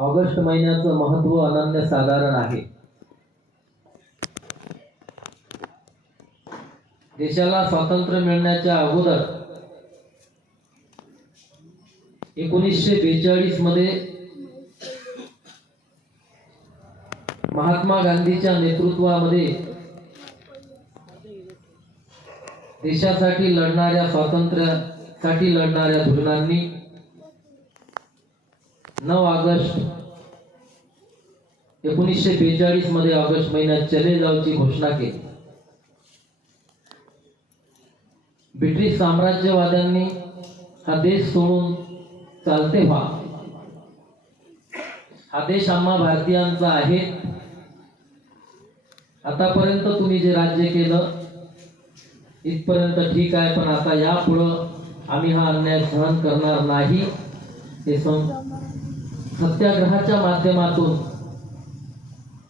August महिन्याचं महत्त्व अनन्यसाधारण आहे। देशाला स्वातंत्र्य मिळण्याच्या अगोदर 1942 मध्ये महात्मा गांधीच्या नेतृत्वामध्ये देशासाठी लढणाऱ्या स्वातंत्र्यासाठी लढणाऱ्या तरुणांनी 9 ऑगस्ट 1942 मध्ये ऑगस्ट महिन्यात चले जावची घोषणा केली। ब्रिटिश साम्राज्यवाद्यांनी हा देश सोडून चालते व्हा, हा देश आम्हा भारतीयांचा आहे, आतापर्यंत तुम्ही जे राज्य केलं इथपर्यंत ठीक आहे, पण आता यापुढे आम्ही हा अन्याय सहन करणार नाही हे सत्याग्रहाच्या माध्यमातून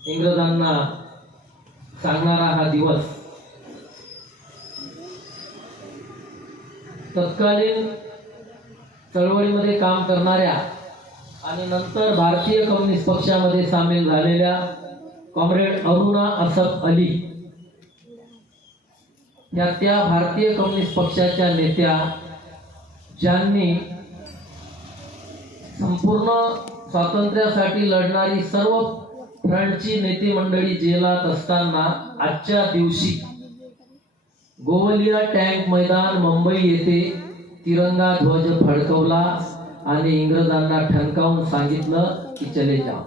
इंग्रजांना सांगणारा हा दिवस तत्कालीन चळवळीमध्ये काम करणाऱ्या आणि नंतर भारतीय कम्युनिस्ट पक्षामध्ये सामील झालेल्या कॉम्रेड अरुणा असफ अली या त्या भारतीय कम्युनिस्ट पक्षाच्या नेत्या ज्यांनी संपूर्ण स्वातंत्र्यासाठी लढणारी सर्व फ्रंटची नेते मंडळी जेलात असताना आजच्या दिवशी गोवलिया टँक मैदान मुंबई येथे तिरंगा ध्वज फडकवला आणि इंग्रजांना ठणकावून सांगितलं की चले जाओ।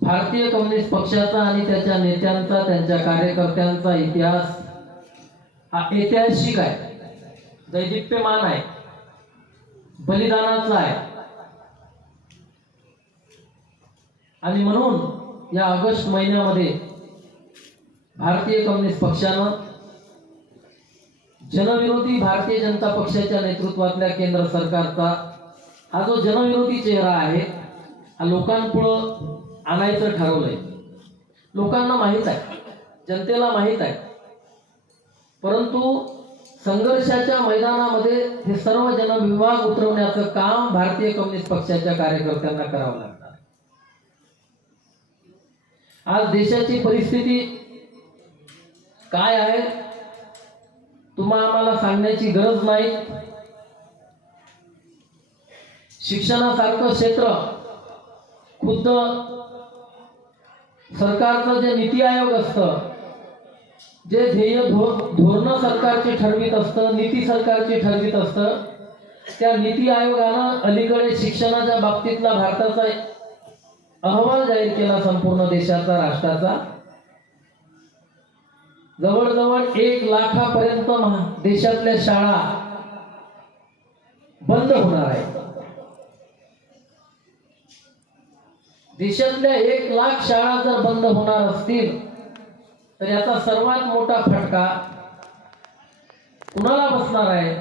भारतीय कम्युनिस्ट पक्षाचा आणि त्याच्या नेत्यांचा, त्यांच्या कार्यकर्त्यांचा इतिहास हा ऐतिहासिक आहे, दैदिप्यमान आहे, बलिदानाचा आहे। आणि म्हणून या ऑगस्ट महिन्यामध्ये भारतीय कम्युनिस्ट पक्षानं जनविरोधी भारतीय जनता पक्षाच्या नेतृत्वातल्या केंद्र सरकारचा हा जो जनविरोधी चेहरा आहे हा लोकांपुढे आणायचं ठरवलंय। लोकांना माहित आहे, जनतेला माहित आहे, परंतु संघर्षाच्या मैदानामध्ये हे सर्व जनविभाग उतरवण्याचं काम भारतीय कम्युनिस्ट पक्षाच्या कार्यकर्त्यांना करावं लागणार। आज देशाची परिस्थिती काय आहे तुम्हाला आम्हाला सांगण्याची गरज नाही। शिक्षणासारखं क्षेत्र खुद्द सरकारचं जे नीती आयोग असतं, जे ध्येय धोरण सरकारचे ठरवित असतं, नीती सरकारची ठरवित असतं, त्या नीती आयोगानं अलीकडे शिक्षणाच्या बाबतीतला भारताचा अहवाल जाहीर केला संपूर्ण देशाचा, राष्ट्राचा। जवळजवळ 1 लाखापर्यंत देशातल्या शाळा बंद होणार आहेत। देशातल्या 1 लाख शाळा जर बंद होणार असतील तर याचा सर्वात मोठा फटका कुणाला बसणार आहे?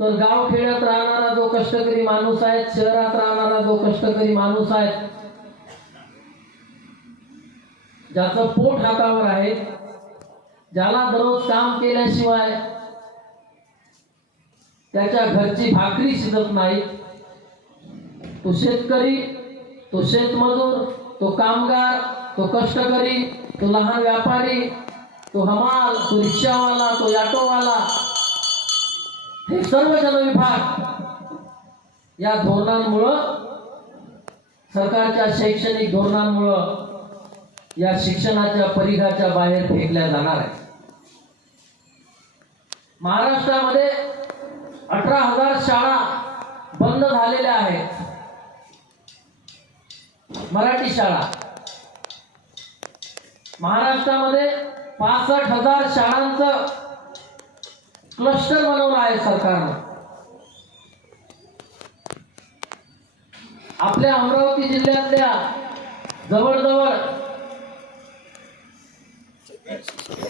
तर गावखेड्यात राहणारा जो कष्टकरी माणूस आहे, शहरात राहणारा जो कष्टकरी माणूस आहे, ज्याचं पोट हातावर आहे, ज्याला दररोज काम केल्याशिवाय त्याच्या घरची भाकरी शिजत नाही, तो शेतकरी, तो शेतमजूर, तो कामगार, तो कष्टकरी, तो लहान व्यापारी, तो हमाल, तो रिक्षावाला, तो ऑटोवाला, हे सर्व जनविभाग या धोरणांमुळं, सरकारच्या शैक्षणिक धोरणांमुळं या शिक्षणाच्या परिघाच्या बाहेर फेकल्या जाणार आहे। महाराष्ट्रामध्ये 18,000 शाळा बंद झालेल्या आहेत, मराठी शाळा। महाराष्ट्रामध्ये 65,000 शाळांचं क्लस्टर बनवलं आहे सरकारनं। आपल्या अमरावती जिल्ह्यातल्या जवळजवळ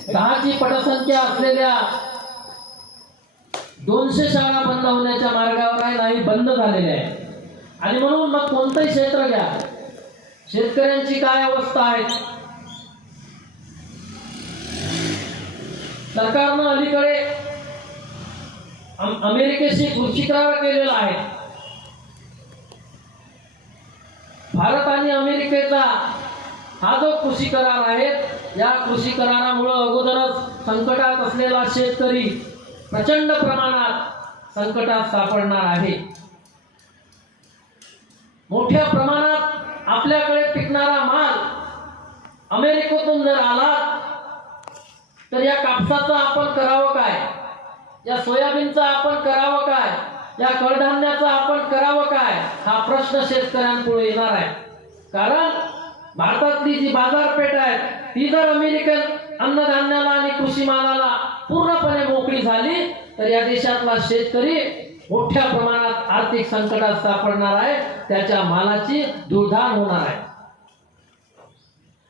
10ची पटसंख्या असलेल्या 200 शाळा बंद होण्याच्या मार्गावर आहे, नाही बंद झालेल्या आहे। आणि म्हणून मग कोणतंही क्षेत्र घ्या, शेतकऱ्यांची काय अवस्था आहे? सरकारनं अलीकडे अमेरिकेशी कृषी करार केलेला आहे. भारत आणि अमेरिकेचा हा जो कृषी करार आहे, या कृषी करारामुळे अगोदरच संकटात असलेला शेतकरी प्रचंड प्रमाणात संकटात सापडणार आहे. मोठ्या प्रमाणात आपल्याकडे पिकणारा माल अमेरिकेतून जर आला तर या कापसाचं आपण करावं काय, या सोयाबीनचं आपण करावं काय, या कडधान्याचं आपण करावं काय, हा प्रश्न शेतकऱ्यांपुढे येणार आहे. कारण भारतातली जी बाजारपेठ आहे ती जर अमेरिकन अन्नधान्याला आणि कृषी मालाला पूर्णपणे मोकळी झाली तर या देशातला शेतकरी मोठ्या प्रमाणात आर्थिक संकटात सापडणार आहे. त्याच्या मालाची दुर्धार होणार आहे.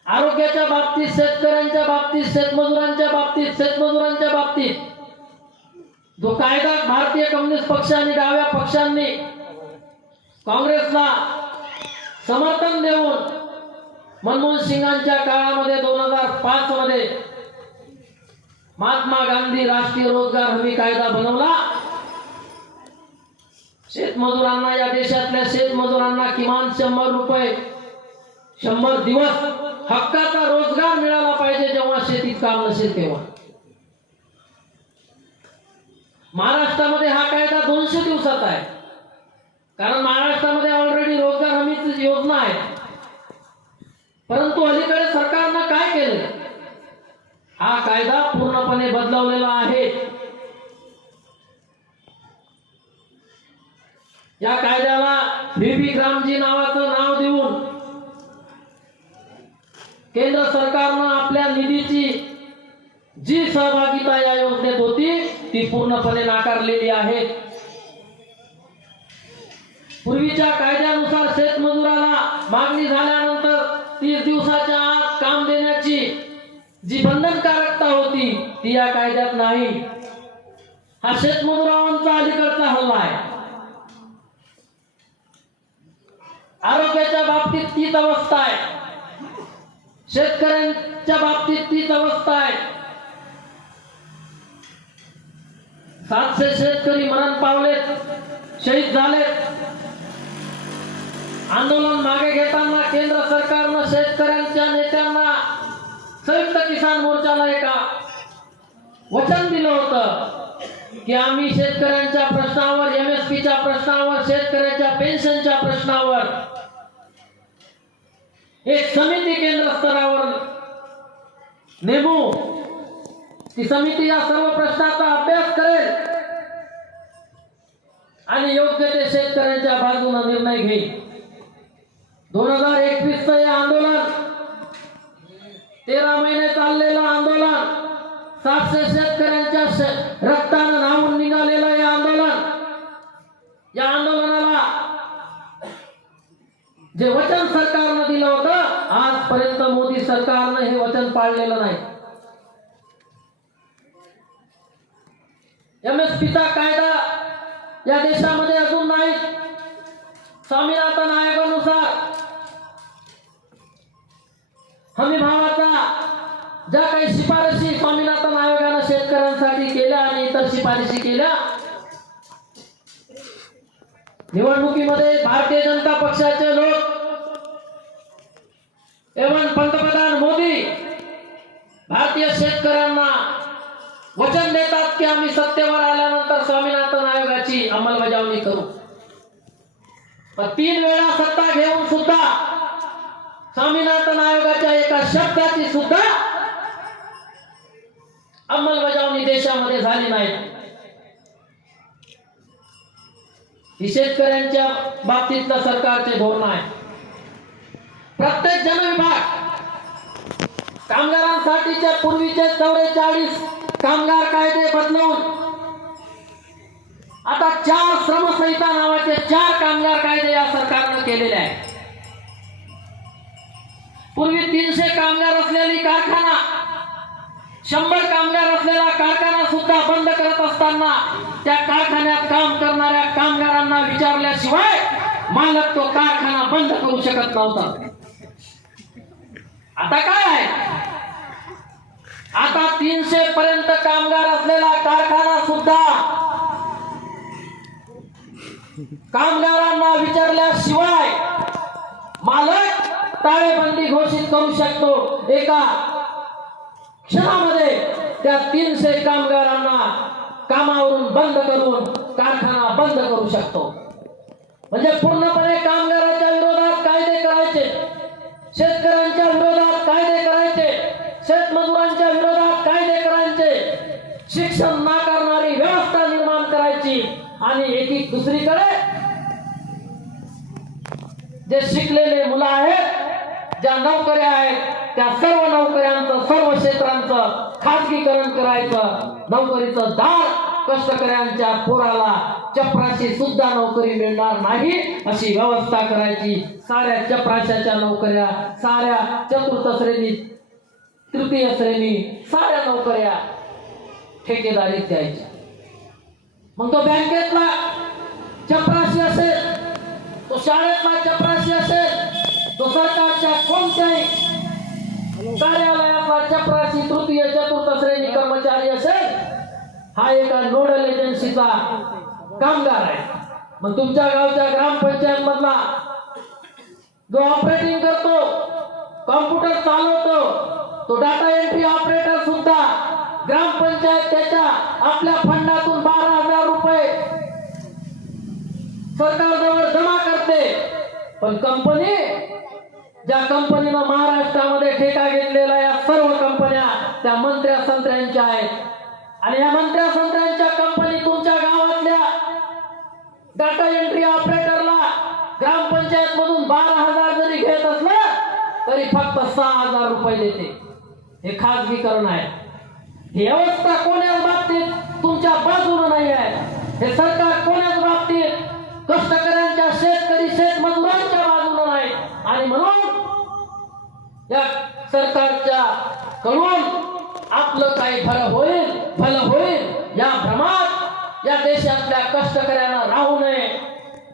आरोग्याच्या बाबतीत, शेतकऱ्यांच्या बाबतीत, शेतमजुरांच्या बाबतीत जो कायदा भारतीय कम्युनिस्ट पक्ष आणि डाव्या पक्षांनी काँग्रेसला समर्थन देऊन मनमोहन सिंगांच्या काळामध्ये 2005 मध्ये महात्मा गांधी राष्ट्रीय रोजगार हमी कायदा बनवला. शेतमजुरांना, या देशातल्या शेतमजुरांना किमान 100 रुपये 100 दिवस हक्काचा रोजगार मिळाला पाहिजे जेव्हा शेतीत काम नसेल तेव्हा. महाराष्ट्रामध्ये हा कायदा 200 दिवसाचा आहे. कारण महाराष्ट्रामध्ये ऑलरेडी रोजगार हमीची योजना आहे. परंतु अलीकडे सरकारनं काय केलं, हा कायदा पूर्णपणे बदलवलेला आहे. या कायद्याला बीबी ग्रामजी नावाचं नाव देऊन केंद्र सरकारनं आपल्या निधीची जी सहभागिता या योजनेत होती ती पूर्णपणे नाकारलेली आहे. पूर्वीच्या कायद्यानुसार शेतमजुराला मागणी झाल्यानंतर 30 दिवसाच्या आत काम देण्याची जी बंधनकारकता होती ती या कायद्यात नाही. हा शेतमजुरांचा अलीकडचा हल्ला आहे. आरोग्याच्या बाबतीत तीच अवस्था आहे, शेतकऱ्यांच्या बाबतीत तीच अवस्था आहे. 700 शेतकरी मरण पावलेत, शहीद झालेत. आंदोलन मागे घेताना केंद्र सरकारनं शेतकऱ्यांच्या नेत्यांना, संयुक्त किसान मोर्चाला एका वचन दिलं होतं की आम्ही शेतकऱ्यांच्या प्रश्नावर, MSPच्या प्रश्नावर, शेतकऱ्याच्या पेन्शनच्या प्रश्नावर एक समिती केंद्र स्तरावर नेमू. ती समिती या सर्व प्रश्नाचा अभ्यास करेल आणि योग्य ते शेतकऱ्यांच्या बाजूने निर्णय घेईल. 2021 हे आंदोलन 13 महिने चाललेलं आंदोलन, 700 शेतकऱ्यांच्या रक्तानं न्हावून निघालेलं हे आंदोलन, या आंदोलनाला जे वचन सरकारनं दिलं होतं आजपर्यंत मोदी सरकारनं हे वचन पाळलेलं नाही. MSPचा कायदा या देशामध्ये अजून नाही. स्वामीनाथन आयोगानुसार हमी भावाचा ज्या काही शिफारशी स्वामीनाथन आयोगानं शेतकऱ्यांसाठी केल्या आणि इतर शिफारशी केल्या, निवडणुकीमध्ये भारतीय जनता पक्षाचे लोक एवं पंतप्रधान मोदी भारतीय शेतकऱ्यांना वचन देतात की आम्ही सत्तेवर आल्यानंतर स्वामीनाथन आयोगाची अंमलबजावणी करू. पण 3 वेळा सत्ता घेऊन सुद्धा स्वामीनाथन आयोगाच्या एका शब्दाची सुद्धा अंमलबजावणी देशामध्ये झाली नाही. ही शेतकऱ्यांच्या बाबतीतलं सरकारचे धोरण आहे. प्रत्येक जनविभाग कामगारांसाठीच्या पूर्वीचे 44 कामगार कायदे बदलून आता 4 श्रमसंहिता नावाचे 4 कामगार कायदे या सरकारनं केलेले आहेत. पूर्वी 300 कामगार असलेली कारखाना 100 कामगार असलेला कारखाना सुद्धा बंद करत असताना त्या कारखान्यात काम करणाऱ्या कामगारांना विचारल्याशिवाय मालक तो कारखाना बंद करू शकत नव्हता. आता काय आहे, आता 300 पर्यंत कामगार असलेला कारखाना सुद्धा कामगारांना विचारल्याशिवाय मालक टाळेबंदी घोषित करू शकतो। एका क्षणामध्ये त्या 300 कामगारांना कामावरून बंद करून कारखाना बंद करू शकतो। म्हणजे पूर्णपणे कामगारांच्या विरोधात कायदे करायचे, शेतकऱ्यांच्या विरोधात कायदे करायचे, शेतमजुरांच्या विरोधात कायदे करायचे, शिक्षण नाकारणारी व्यवस्था निर्माण करायची आणि एकी दुसरीकडे जे शिकलेले मुलं आहेत, ज्या नोकऱ्या आहेत, त्या सर्व नोकऱ्यांचं, सर्व क्षेत्रांचं खाजगीकरण करायचं। नोकरीचं दार कष्टकऱ्यांच्या पोराला चपराशी सुद्धा नोकरी मिळणार नाही अशी व्यवस्था करायची। साऱ्या चपराशाच्या नोकऱ्या, साऱ्या चतुर्थ श्रेणी, तृतीय श्रेणी, साऱ्या नोकऱ्या ठेकेदारीत द्यायच्या। मग तो बँकेतला चपराशी असेल, तो शाळेतला चपराशी असेल, तो सरकारच्या कोणत्याही कार्यालयातला चपराशी तृतीय चतुर्थ श्रेणी कर्मचारी असेल, हा एका नोडल एजन्सीचा कामगार आहे। मग तुमच्या गावच्या ग्रामपंचायत मधला जो ऑपरेटिंग करतो, कॉम्प्युटर चालवतो, तो डाटा एंट्री ऑपरेटर सुद्धा ग्रामपंचायत त्याच्या आपल्या फंडातून 12,000 रुपये सरकारजवळ जमा करते। पण कंपनी, ज्या कंपनीनं महाराष्ट्रामध्ये ठेका घेतलेला, या सर्व कंपन्या त्या मंत्र्या संत्र्यांच्या आहेत आणि या मंत्र्या संत्र्यांच्या कंपनी तुमच्या गावातल्या डाटा एंट्री ऑपरेटरला ग्रामपंचायत मधून 12,000 जरी घेत असलं तरी फक्त 6,000 रुपये देते। हे खाजगीकरण आहे। ही व्यवस्था कोण्याच बाबतीत तुमच्या बाजूने नाही आहे। हे सरकार कोण्याच बाबतीत कष्टकऱ्यांच्या, शेतकरी, शेतमजुरांच्या बाजूने नाही। आणि म्हणून या सरकारच्या कडून आपलं काही भलं होईल या भ्रमात या देशातल्या कष्टकऱ्यांना राहू नये।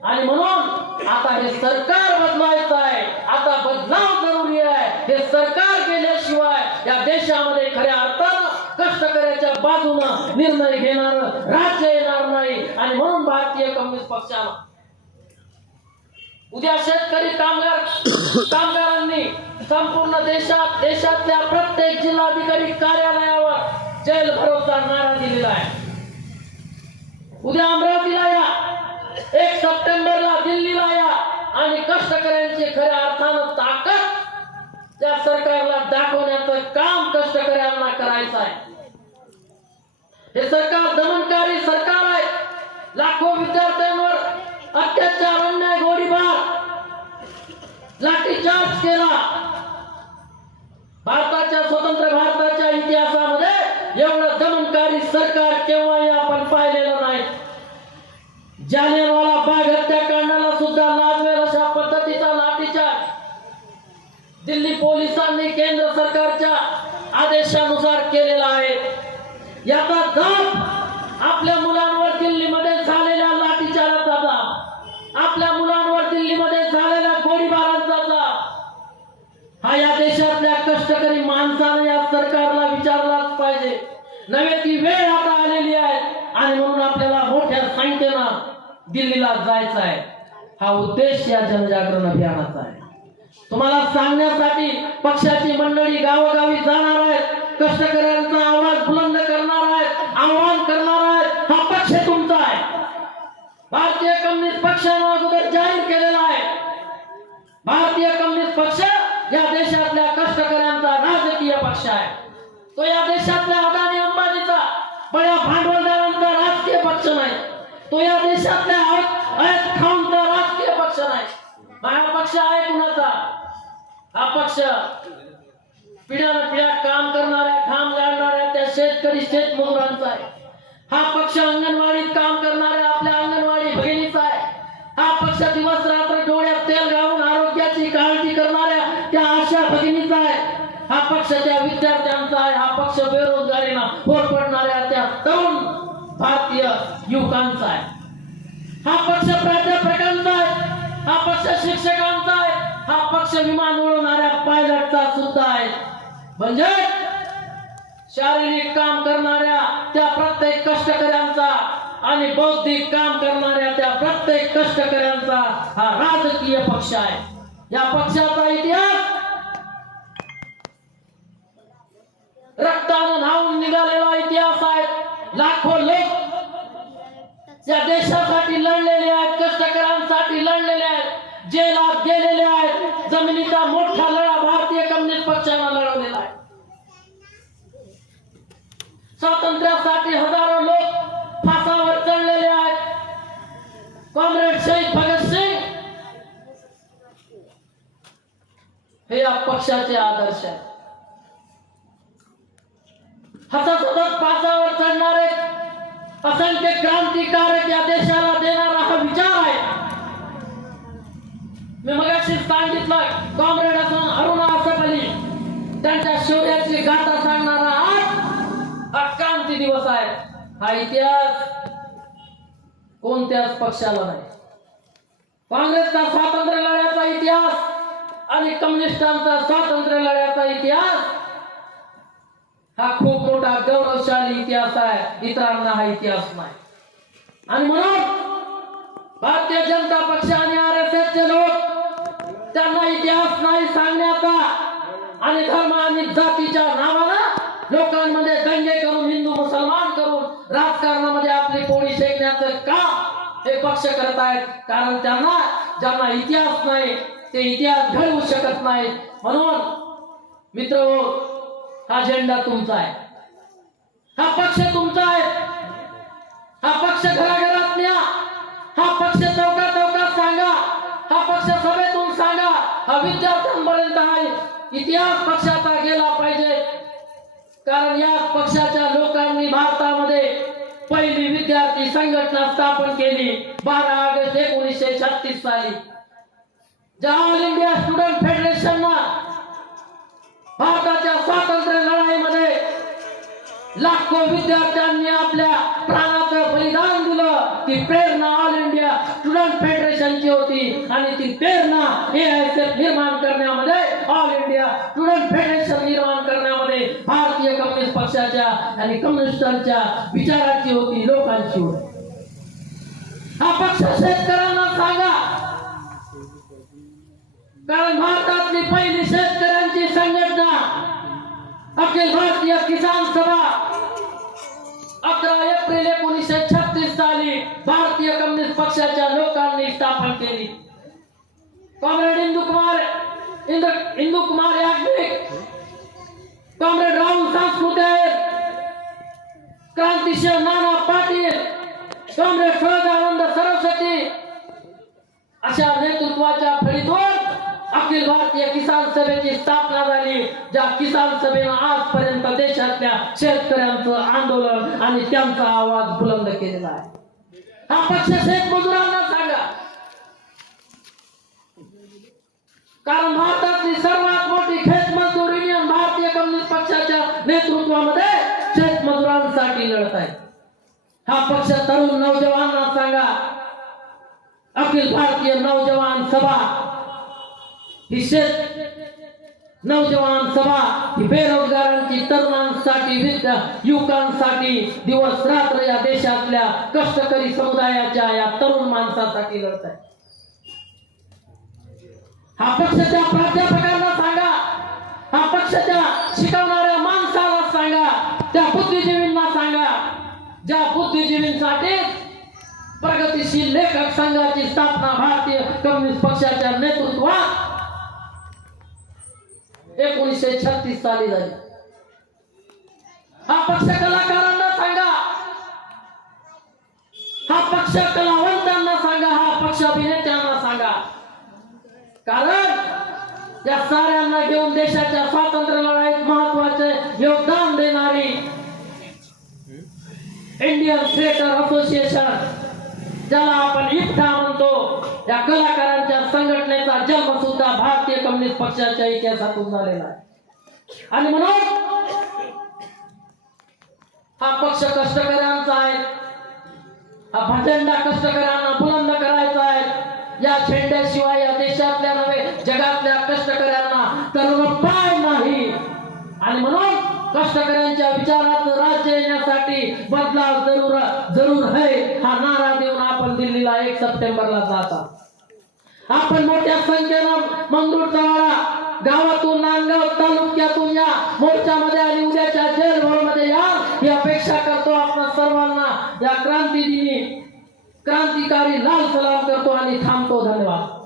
आणि म्हणून आता हे सरकार बदलायचं आहे, आता बदलाव जरुरी आहे। हे सरकार गेल्याशिवाय या देशामध्ये खऱ्या अर्थानं कष्टकऱ्याच्या बाजूने निर्णय घेणार राज्य येणार नाही। आणि म्हणून भारतीय कम्युनिस्ट पक्षाला उद्या शेतकरी कामगारांनी संपूर्ण देशातल्या प्रत्येक जिल्हाधिकारी कार्यालयावर जेल भरोसा नारा दिलेला आहे। उद्या अमरावतीला या, 1 सप्टेंबरला दिल्लीला या आणि कष्टकऱ्यांची खऱ्या अर्थानं ताकद त्या सरकारला दाखवण्याचं काम कष्टकऱ्यांना करायचं आहे। हे सरकार दमनकारी सरकार आहे। लाखो विद्यार्थ्यांवर अत्याचार, अन्याय, गोळीबार, लाठीचार्ज केला। स्वतंत्र भारताच्या इतिहासामध्ये एवढं दमनकारी सरकार केव्हाही आपण पाहिलेलं नाही। जालियनवाला बाग हत्याकांडाला सुद्धा लाजवेल अशा पद्धतीचा लाठीचार्ज दिल्ली पोलिसांनी केंद्र सरकारच्या आदेशानुसार केलेला आहे। याचा जाब आपल्या मुलांवर दिल्लीमध्ये झालेल्या लाठीचार्जाचा जाब, आपल्या मुलांवर दिल्लीमध्ये झालेल्या गोळीबारांचा जाब, हा या देशातल्या कष्टकरी माणसाने या सरकारला विचारलाच पाहिजे। नव्हे ती वेळ आता आलेली आहे आणि म्हणून आपल्याला मोठ्या संख्येनं दिल्लीला जायचं आहे। हा उद्देश या जनजागरण अभियानाचा आहे। तुम्हाला सांगण्यासाठी पक्षाची मंडळी गावोगावी जाणार आहेत, कष्टकऱ्यांचा आवाज बुलंद करणार आहेत, आवाहन करणार आहेत। हा पक्ष तुमचा आहे। भारतीय कम्युनिस्ट पक्षाने अगोदर जाहीर केलेला आहे, भारतीय कम्युनिस्ट पक्ष या देशातल्या कष्टकऱ्यांचा राजकीय पक्ष आहे। तो या देशातल्या अदानी अंबानीचा, बड्या भांडवलदारांचा राजकीय पक्ष नाही। तो या देशातल्या आयत खाऊनचा राजकीय पक्ष नाही। हा पक्ष आहे कुणाचा? हा पक्ष पिढ्यानपिढ्या काम करणाऱ्या, घाम गाळणाऱ्या त्या शेतकरी, शेतमजुरांचा आहे। हा पक्ष अंगणवाडीत काम करणाऱ्या आपल्या अंगणवाडी भगिनीचा आहे। हा पक्ष दिवस रात्र डोळ्यात तेल घालून आरोग्याची काळजी करणाऱ्या त्या आशा भगिनीचा आहे। हा पक्ष त्या विद्यार्थ्यांचा आहे। हा पक्ष बेरोजगारीला होरपडणाऱ्या त्या तरुण भारतीय युवकांचा आहे। हा पक्ष प्राध्यापकांचा आहे। हा पक्ष शिक्षकांचा आहे। हा पक्ष विमान उडवणाऱ्या पायलटचा सुद्धा आहे। म्हणजे शारीरिक काम करणाऱ्या त्या प्रत्येक कष्टकऱ्यांचा आणि बौद्धिक काम करणाऱ्या त्या प्रत्येक कष्टकऱ्यांचा हा राजकीय पक्ष आहे. या पक्षाचा इतिहास रक्तानं न्हाऊन निघालेला इतिहास आहे. लाखो लोक या देशासाठी लढलेले आहेत, कष्टकऱ्यांसाठी लढलेले आहेत, जेलात गेलेले आहेत. जमिनीचा मोठा लढा भारतीय कम्युनिस्ट पक्षानं लढवलेला आहे. स्वातंत्र्यासाठी हजारो लोक फासावर चढलेले आहेत. कॉम्रेड शहीद भगतसिंग हे या पक्षाचे आदर्श आहेत. हसत हसत फासावर चढणारे असंख्य क्रांतिकारक या देशाला देणारा हा विचार आहे. मी मगाशी सांगितलं, कॉम्रेड असून अरुणा असफ अली त्यांच्या शौर्याची गाथा सांगणारा हा क्रांती दिवस आहे. हा इतिहास कोणत्याच पक्षाला नाही. काँग्रेसचा स्वातंत्र्य लढ्याचा इतिहास आणि कम्युनिस्टांचा स्वातंत्र्य लढ्याचा इतिहास हा खूप मोठा गौरवशाली इतिहास आहे. इतरांना हा इतिहास नाही. आणि म्हणून भारतीय जनता पक्ष आणि RSS चे लोक त्यांना इतिहास नाही सांगण्याचा आणि धर्म आणि जातीच्या नावानं लोकांमध्ये दंगे करून, हिंदू मुसलमान करून राजकारणामध्ये आपली पोळी शेकण्याचं काम हे पक्ष करत आहेत. कारण ज्यांना इतिहास नाही ते इतिहास घडवू शकत नाही. म्हणून मित्रहो, हा झेंडा तुमचा आहे, हा पक्ष तुमचा आहे. हा पक्ष घराघरात न्या, हा पक्ष चौका चौकात सांगा, हा पक्ष सभेतून सांगा. हा विद्यार्थ्यांपर्यंत हा इतिहास पक्षाचा गेला पाहिजे. कारण या पक्षाच्या लोकांनी भारतामध्ये पहिली विद्यार्थी संघटना स्थापन केली 12 ऑगस्ट 1936 साली. ज्या ऑल इंडिया स्टुडंट फेडरेशनना भारताच्या स्वातंत्र्य लढाईमध्ये लाखो विद्यार्थ्यांनी आपल्या प्राणाचं बलिदान दिलं. ती प्रेरणा ऑल इंडिया स्टुडंट फेडरेशनची होती आणि ती प्रेरणा AISF निर्माण करण्यामध्ये, ऑल इंडिया स्टुडंट फेडरेशन निर्माण करण्यामध्ये भारतीय कम्युनिस्ट पक्षाच्या आणि कम्युनिस्टांच्या विचाराची होती, लोकांची होती. हा पक्ष शेतकऱ्यांना सांगा, कारण भारतातली पहिली शेतकऱ्यांची संघटना अखिल भारतीय किसान सभा 11 एप्रिल 1936 साली भारतीय कम्युनिस्ट पक्षाच्या लोकांनी स्थापन केली. कॉम्रेड इंदू कुमार याज्ञिक, कॉम्रेड राहुल सांस्कृते, क्रांतिशील नाना पाटील, कॉम्रेड सहजानंद सरस्वती अशा नेतृत्वाच्या फळीतून अखिल भारतीय किसान सभेची स्थापना झाली. ज्या किसान सभेनं आजपर्यंत देशातल्या शेतकऱ्यांचं आंदोलन आणि त्यांचा आवाज बुलंद केलेला आहे. हा पक्ष शेतमजुरांना सांगा, कारण भारतातली सर्वात मोठी शेतमजूर युनियन भारतीय कम्युनिस्ट पक्षाच्या नेतृत्वामध्ये शेतमजुरांसाठी लढत आहे. हा पक्ष तरुण नौजवानांना सांगा, अखिल भारतीय नौजवान सभा ही नौजवान सभा ही बेरोजगारांची, तरुणांसाठी, युवकांसाठी, दिवस रात्र या देशातल्या कष्टकरी समुदायाच्या या तरुण माणसासाठी लढत आहे. हा पक्षाच्या प्राध्यापकांना सांगा, हा पक्षाच्या शिकवणाऱ्या माणसाला सांगा, त्या बुद्धिजीवींना सांगा, ज्या बुद्धिजीवींसाठी प्रगतीशील लेखक संघाची स्थापना भारतीय कम्युनिस्ट पक्षाच्या नेतृत्वात 1936 साली झाली. हा पक्ष कलाकारांना सांगा, हा पक्ष कलावंतांना सांगा, हा पक्ष अभिनेत्यांना सांगा. कारण या साऱ्यांना घेऊन देशाच्या स्वातंत्र्य लढाईत महत्वाचे योगदान देणारी इंडियन थिएटर असोसिएशन, ज्याला आपण इफ्टा म्हणतो, या कलाकारांच्या संघटनेचा जन्म सुद्धा भारतीय कम्युनिस्ट पक्षाच्या इतिहासातून झालेला आहे. आणि म्हणून हा पक्ष कष्टकऱ्यांचा आहे. हा झेंडा कष्टकऱ्यांना बुलंद करायचा आहे. या झेंड्याशिवाय या देशातल्या नव्हे जगातल्या कष्टकऱ्यांना तरुणपाय नाही. आणि म्हणून कष्टकऱ्यांच्या विचारात राज्य येण्यासाठी बदलाव जरूर है हा नारा देऊन आपण दिल्लीला क्रांतीला 1 सप्टेंबरला जाता. आपण मोठ्या संख्येनं मंगरुळचा वाडा गावातून नांदगाव तालुक्यातून या मोर्चामध्ये आणि उद्याच्या जेल मध्ये या ही अपेक्षा करतो. आपण सर्वांना या क्रांती दिनी क्रांतिकारी लाल सलाम करतो आणि थांबतो. धन्यवाद.